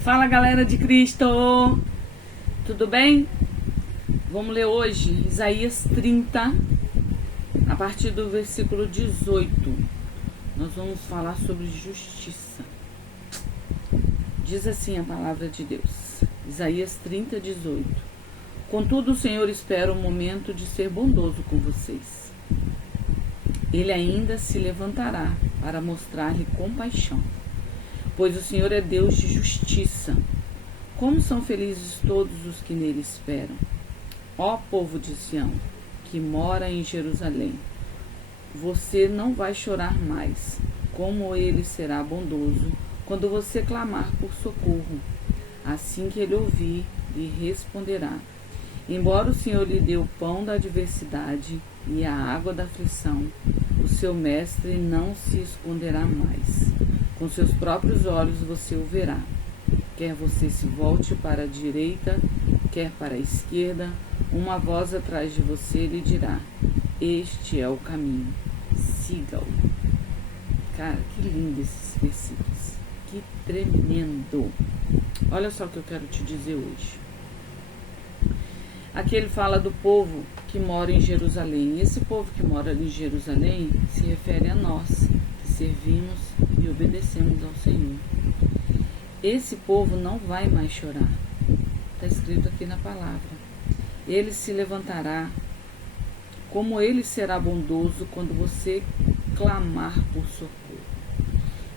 Fala, galera de Cristo! Tudo bem? Vamos ler hoje Isaías 30, a partir do versículo 18. Nós vamos falar sobre justiça. Diz assim a palavra de Deus. Isaías 30, 18. Contudo, o Senhor espera o momento de ser bondoso com vocês. Ele ainda se levantará para mostrar-lhe compaixão, pois o Senhor é Deus de justiça. Como são felizes todos os que nele esperam. Ó povo de Sião, que mora em Jerusalém, você não vai chorar mais, como ele será bondoso quando você clamar por socorro. Assim que ele ouvir, lhe responderá. Embora o Senhor lhe dê o pão da adversidade e a água da aflição, o seu mestre não se esconderá mais. Com seus próprios olhos você o verá. Quer você se volte para a direita, quer para a esquerda, uma voz atrás de você lhe dirá: este é o caminho, siga-o. Cara, que lindo esses versículos, que tremendo. Olha só o que eu quero te dizer hoje. Aqui ele fala do povo que mora em Jerusalém. E esse povo que mora em Jerusalém se refere a nós, que servimos e obedecemos ao Senhor. Esse povo não vai mais chorar. Está escrito aqui na palavra. Ele se levantará, como ele será bondoso quando você clamar por socorro.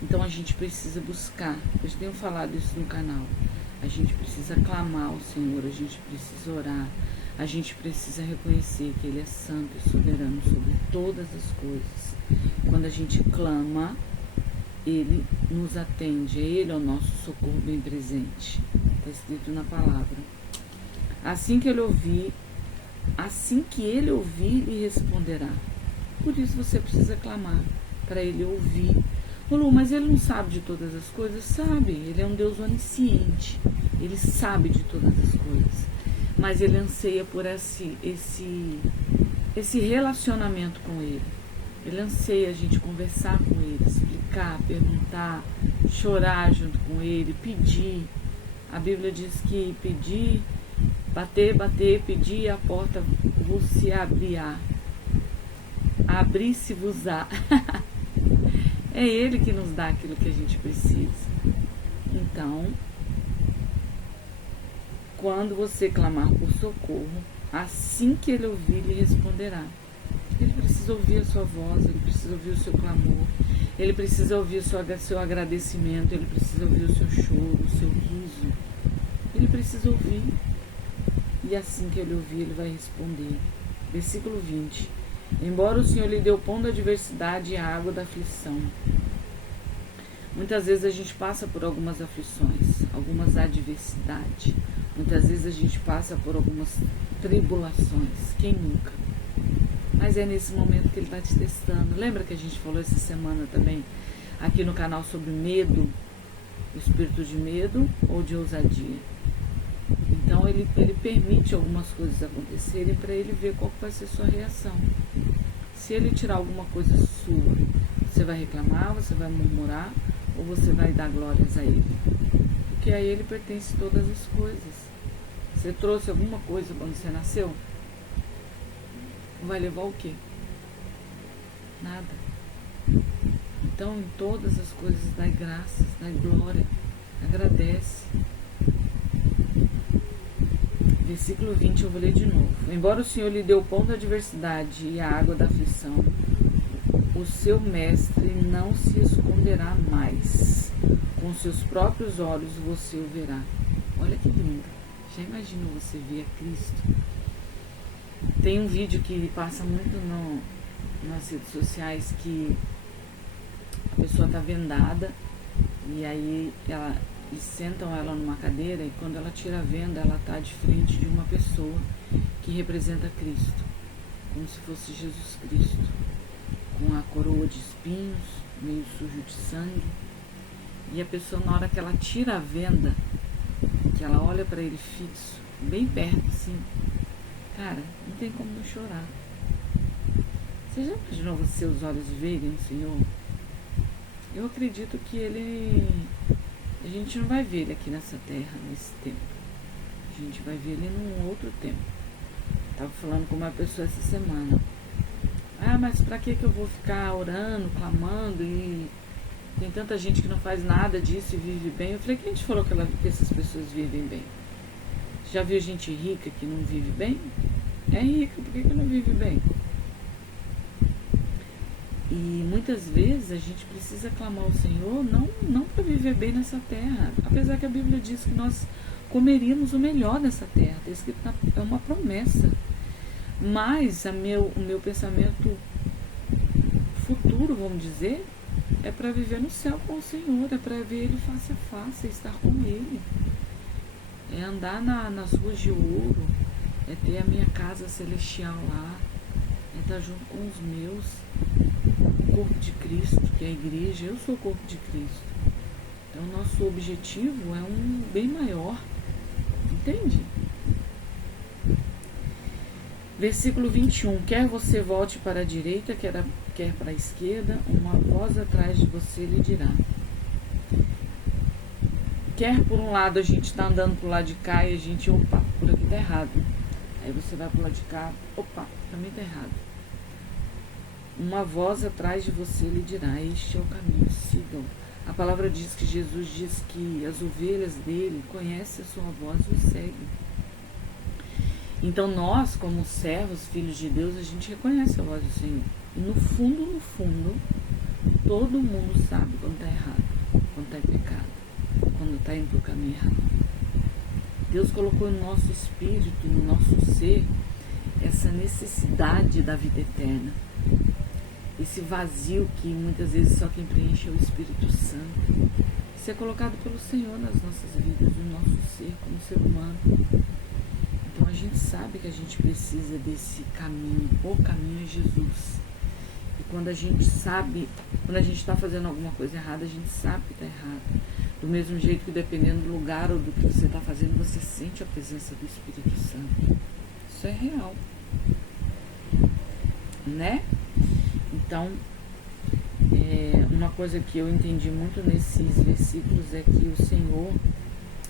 Então a gente precisa buscar. Eu tenho falado isso no canal. A gente precisa clamar ao Senhor, a gente precisa orar, a gente precisa reconhecer que Ele é santo e soberano sobre todas as coisas. Quando a gente clama, Ele nos atende, Ele é o nosso socorro bem presente. Está escrito na palavra. Assim que Ele ouvir, Ele responderá. Por isso você precisa clamar, para Ele ouvir. Lu, mas Ele não sabe de todas as coisas? Sabe, Ele é um Deus onisciente, Ele sabe de todas as coisas, mas Ele anseia por esse relacionamento com Ele. Ele anseia a gente conversar com Ele, explicar, perguntar, chorar junto com Ele, pedir. A Bíblia diz que pedir, bater, pedir, a porta vos abrirá, abrir-se-vos-á. É Ele que nos dá aquilo que a gente precisa. Então, quando você clamar por socorro, assim que Ele ouvir, Ele responderá. Ele precisa ouvir a sua voz, Ele precisa ouvir o seu clamor, Ele precisa ouvir o seu agradecimento, Ele precisa ouvir o seu choro, o seu riso. Ele precisa ouvir. E assim que Ele ouvir, Ele vai responder. Versículo 20. Embora o Senhor lhe dê o pão da adversidade e a água da aflição. Muitas vezes a gente passa por algumas aflições, algumas adversidades. Muitas vezes a gente passa por algumas tribulações. Quem nunca? Mas é nesse momento que Ele está te testando. Lembra que a gente falou essa semana também aqui no canal sobre medo? O espírito de medo ou de ousadia? Então ele permite algumas coisas acontecerem para Ele ver qual vai ser a sua reação. Se Ele tirar alguma coisa sua, você vai reclamar, você vai murmurar ou você vai dar glórias a Ele? Porque a Ele pertence todas as coisas. Você trouxe alguma coisa quando você nasceu? Vai levar o quê? Nada. Então em todas as coisas dai graças, dai glória, agradece. Versículo 20, eu vou ler de novo. Embora o Senhor lhe dê o pão da adversidade e a água da aflição, o seu mestre não se esconderá mais. Com seus próprios olhos você o verá. Olha que lindo. Já imaginou você ver a Cristo? Tem um vídeo que passa muito nas redes sociais que a pessoa está vendada e aí eles sentam ela numa cadeira e quando ela tira a venda, ela está de frente de uma pessoa que representa Cristo, como se fosse Jesus Cristo, com a coroa de espinhos, meio sujo de sangue. E a pessoa, na hora que ela tira a venda, que ela olha para Ele fixo, bem perto assim, cara, não tem como não chorar. Você já imaginou os seus olhos verem o Senhor? Eu acredito que Ele A gente não vai ver ele aqui nessa terra, nesse tempo. A gente vai ver ele num outro tempo. Estava falando com uma pessoa essa semana. Ah, mas pra que eu vou ficar orando, clamando e tem tanta gente que não faz nada disso e vive bem? Eu falei, quem te falou que essas pessoas vivem bem? Já viu gente rica que não vive bem? É rica, por que não vive bem? E muitas vezes a gente precisa clamar ao Senhor não para viver bem nessa terra. Apesar que a Bíblia diz que nós comeríamos o melhor dessa terra. É uma promessa. Mas o meu pensamento futuro, vamos dizer, é para viver no céu com o Senhor. É para ver Ele face a face, é estar com Ele. É andar nas ruas de ouro. É ter a minha casa celestial lá. É estar junto com os meus. O corpo de Cristo, que é a igreja. Eu sou o corpo de Cristo. Então, nosso objetivo é um bem maior. Entende? Versículo 21. Quer você volte para a direita, quer para a esquerda, uma voz atrás de você lhe dirá. Quer por um lado a gente está andando pro lado de cá e a gente, opa, por aqui tá errado. Aí você vai pro lado de cá, opa, também tá errado. Uma voz atrás de você lhe dirá, este é o caminho, sigam. A palavra diz que Jesus diz que as ovelhas dele conhecem a sua voz e o seguem. Então nós, como servos, filhos de Deus, a gente reconhece a voz do Senhor. E no fundo, todo mundo sabe quando está errado, quando está em pecado, quando está indo para o caminho errado. Deus colocou no nosso espírito, no nosso ser, essa necessidade da vida eterna. Esse vazio que muitas vezes só quem preenche é o Espírito Santo. Isso é colocado pelo Senhor nas nossas vidas, no nosso ser, como ser humano. Então a gente sabe que a gente precisa desse caminho. O caminho é Jesus. E quando a gente está fazendo alguma coisa errada, a gente sabe que está errado. Do mesmo jeito que dependendo do lugar ou do que você está fazendo, você sente a presença do Espírito Santo. Isso é real. Né? Então, uma coisa que eu entendi muito nesses versículos é que o Senhor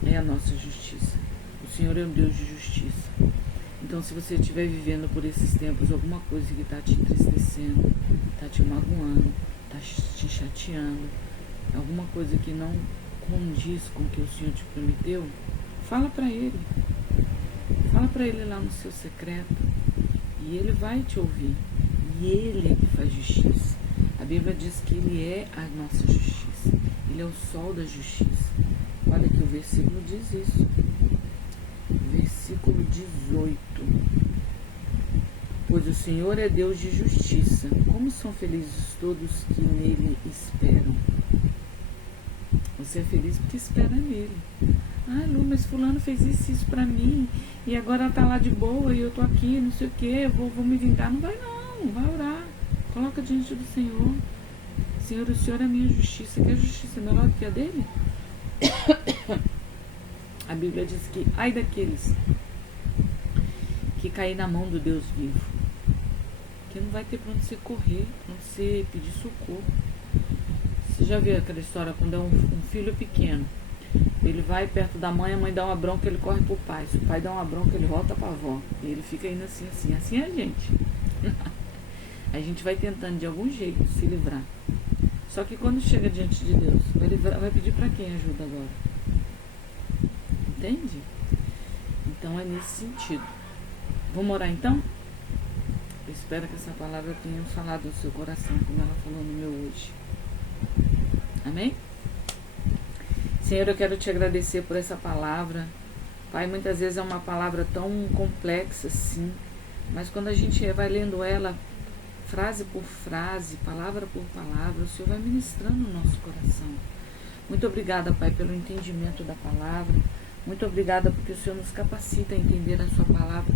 é a nossa justiça. O Senhor é um Deus de justiça. Então, se você estiver vivendo por esses tempos alguma coisa que está te entristecendo, está te magoando, está te chateando, alguma coisa que não condiz com o que o Senhor te prometeu, fala para Ele. Fala para Ele lá no seu secreto. E Ele vai te ouvir. E Ele é que faz justiça. A Bíblia diz que Ele é a nossa justiça. Ele é o sol da justiça. Olha que o versículo diz isso. Versículo 18. Pois o Senhor é Deus de justiça. Como são felizes todos que nele esperam. Você é feliz porque espera nele. Ah, Lu, mas fulano fez isso pra mim. E agora tá lá de boa e eu tô aqui, não sei o que. Eu vou me vingar. Não vai não. Vai orar. Coloca diante do Senhor. Senhor, o Senhor é a minha justiça. Quer justiça melhor do que a dele? A Bíblia diz que ai daqueles que cair na mão do Deus vivo, que não vai ter pra onde você correr, pra onde você pedir socorro. Você já viu aquela história quando é um filho pequeno, ele vai perto da mãe, a mãe dá uma bronca, ele corre pro pai, se o pai dá uma bronca, ele volta pra avó, e ele fica indo assim é a gente. A gente vai tentando de algum jeito se livrar, só que quando chega diante de Deus, vai pedir pra quem ajuda agora? Entende? Então é nesse sentido. Vamos orar então? Eu espero que essa palavra tenha falado no seu coração, como ela falou no meu hoje. Amém? Senhor, eu quero te agradecer por essa palavra. Pai, muitas vezes é uma palavra tão complexa assim, mas quando a gente vai lendo ela, frase por frase, palavra por palavra, o Senhor vai ministrando no nosso coração. Muito obrigada, Pai, pelo entendimento da palavra. Muito obrigada porque o Senhor nos capacita a entender a sua palavra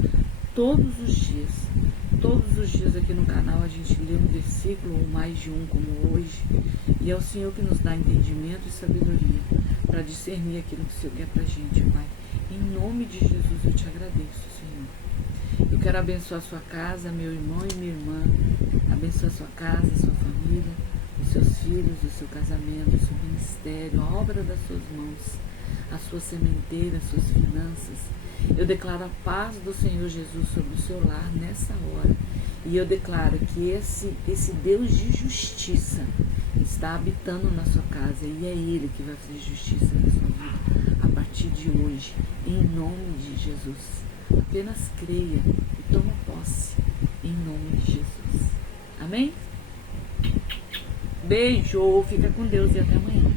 todos os dias. Todos os dias aqui no canal a gente lê um versículo ou mais de um como hoje. E é o Senhor que nos dá entendimento e sabedoria para discernir aquilo que o Senhor quer pra gente, Pai. Em nome de Jesus eu te agradeço, Senhor. Eu quero abençoar a sua casa, meu irmão e minha irmã. Abençoa a sua casa, a sua família, o os seus filhos, o seu casamento, o seu ministério, a obra das suas mãos, a sua sementeira, as suas finanças. Eu declaro a paz do Senhor Jesus sobre o seu lar nessa hora. E eu declaro que esse Deus de justiça está habitando na sua casa. E é Ele que vai fazer justiça na sua vida a partir de hoje, em nome de Jesus. Apenas creia e toma posse, em nome de Jesus. Amém? Beijo, fica com Deus e até amanhã.